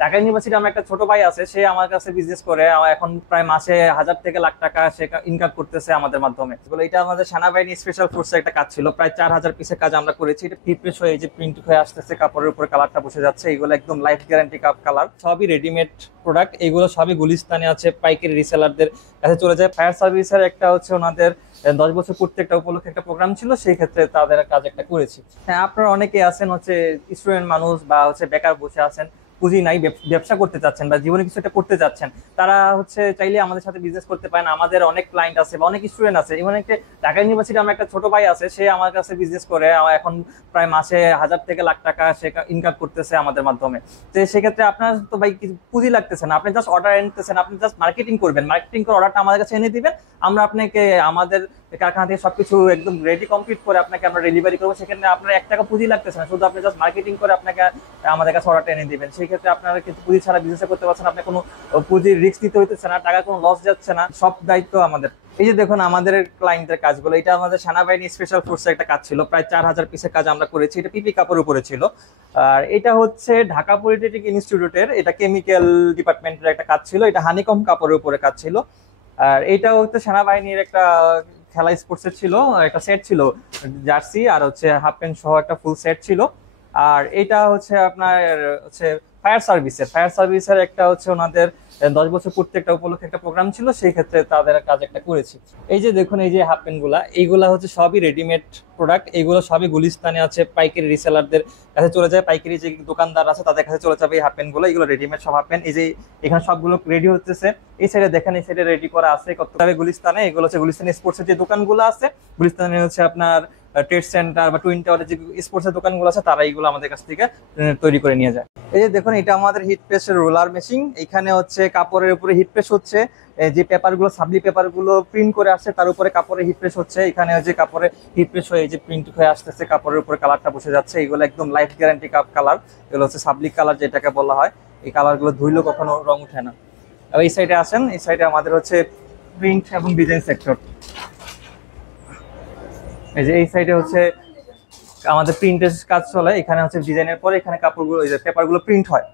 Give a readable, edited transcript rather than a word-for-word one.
Dhaka university আমার একটা ছোট ভাই আছে, সে আমার কাছে বিজনেস করে, এখন প্রায় মাসে 1000 থেকে লাখ টাকা সে ইনকাম করতেছে আমাদের মাধ্যমে। এটা আমাদের সেনাবাহিনী স্পেশাল ফোর্সের একটা কাজ ছিল, প্রায় 4000 পিসের কাজ আমরা করেছি। এটা প্রিপ্রেস হয়ে যে প্রিন্ট হয়ে আসতেছে, কাপড়ের উপরে কালারটা বসে যাচ্ছে, এগুলো একদম লাইফ গ্যারান্টি কালার, সবই রেডিমেড প্রোডাক্ট। এগুলো সবই গুলিস্তানে আছে, পাইকারি রিসেলারদের কাছে চলে যায়। ফায়ার সার্ভিসের একটা হচ্ছে ওনাদের 10 বছর পূর্তি একটা উপলক্ষে একটা প্রোগ্রাম ছিল, সেই ক্ষেত্রে তাদের কাজ একটা করেছি। হ্যাঁ, আপনারা অনেকে আছেন হচ্ছে স্টুডেন্ট মানুষ বা হচ্ছে বেকার বসে আছেন, পুঁজি নাই, ব্যবসা করতে চাচ্ছেন বা জীবনে কিছু একটা করতে চাচ্ছেন, তারা হচ্ছে চাইলে আমাদের সাথে বিজনেস করতে পারেন। আমাদের অনেক ক্লায়েন্ট আছে বা অনেক স্টুডেন্ট আছে। এবং ঢাকা ইউনিভার্সিটি আমার একটা ছোট ভাই আছে, সে আমার কাছে বিজনেস করে, এখন প্রায় মাসে 1000 থেকে লাখ টাকা সে ইনকাম করতেছে আমাদের মাধ্যমে। তো সেক্ষেত্রে আপনার তো ভাই কিছু পুঁজি লাগতেছে না, আপনি জাস্ট অর্ডার নিতেছেন, আপনি জাস্ট মার্কেটিং করবেন, মার্কেটিং করে অর্ডারটা আমাদের কাছে এনে দিবেন, আমরা আপনাকে আমাদের কারখানা থেকে সবকিছু একদম রেডি কমপ্লিট করে আপনাকে আমরা ডেলিভারি করবো। সেখানে আপনার 1 টাকা পুঁজি লাগতেছে না, শুধু আপনি জাস্ট মার্কেটিং করে আপনাকে আমাদের কাছে অর্ডারটা এনে দিবেন। সেই ক্ষেত্রে আপনারা কিন্তু পুঁজি ছাড়া বিজনেস করতে পারছেন, আপনি কোনো পুঁজির রিস্ক নিতে হইতেছে না, টাকা কোনো লস যাচ্ছে না, সব দায়িত্ব আমাদের। এই যে দেখুন আমাদের ক্লায়েন্টের কাজগুলো, এটা আমাদের সেনাবাহিনী স্পেশাল ফোর্সের একটা কাজ ছিল, প্রায় 4000 পিসের কাজ আমরা করেছি। এটা পিপি কাপড়ের উপরে ছিল। আর এটা হচ্ছে ঢাকা পলিটেকনিক ইনস্টিটিউটের, এটা কেমিক্যাল ডিপার্টমেন্টের একটা কাজ ছিল, এটা হানিকম কাপড়ের উপরে কাজ ছিল। আর এটা হচ্ছে সেনাবাহিনীর একটা খেলা স্পোর্টসের ছিল, একটা সেট ছিল, জার্সি আর হচ্ছে হাফ প্যান্ট সহ একটা ফুল সেট ছিল। আর এটা হচ্ছে আপনার হচ্ছে ফায়ার সার্ভিসের একটা হচ্ছে ওনাদের 10 বছর পূর্তি একটা উপলক্ষে একটা প্রোগ্রাম ছিল, সেই ক্ষেত্রে তাদের কাজ একটা করেছি। এই যে দেখুন এই যে হাফ প্যান্ট গুলা, এইগুলা হচ্ছে সবই রেডিমেড প্রোডাক্ট, এগুলো সবই গুলিস্তানে আছে, পাইকারি রিসেলারদের কাছে চলে যায়, পাইকারি যে দোকানদার আছে তাদের কাছে চলে যাবে এই হাফ প্যান্ট গুলো। এগুলো রেডিমেড সব হাফ প্যান্ট, এই যে এখানে সবগুলো রেডি হচ্ছে। এই সাইডে দেখেন, এই সাইডে রেডি করা আছে কত গুলিস্তানে। এগুলো হচ্ছে গুলিস্তানে স্পোর্টসের যে দোকানগুলো আছে, গুলিস্তানে হচ্ছে আপনার ট্রেড সেন্টার বা টুইন টাওয়ারের যে স্পোর্টসের দোকানগুলো আছে, তারা এইগুলো আমাদের কাছ থেকে তৈরি করে নিয়ে যায়। এই যে দেখুন এটা আমাদের হিট প্রেসের রোলার মেশিন, এখানে হচ্ছে কাপড়ের উপরে হিট প্রেস হচ্ছে, যে পেপারগুলো সাবলি পেপারগুলো প্রিন্ট করে আসছে তার উপরে কাপড়ে হিট প্রেস হচ্ছে। এখানে যে কাপড়ে হিট প্রেস হয়ে যে প্রিন্ট হয়ে আসতেছে, কাপড়ের উপরে কালারটা বসে যাচ্ছে, এগুলো একদম লাইফ গ্যারান্টি কালার। এগুলো হচ্ছে সাবলি কালার যেটাকে বলা হয়, এই কালারগুলো ধুইলেও কখনো রং উঠে না। আর এই সাইডে আসেন, এই সাইডে আমাদের হচ্ছে প্রিন্ট এবং ডিজাইন সেক্টর। এই যে এই সাইডে হচ্ছে আমাদের প্রিন্টের কাজ চলে, এখানে হচ্ছে ডিজাইনের পরে এখানে কাপড়গুলো, এই যে পেপারগুলো প্রিন্ট হয়।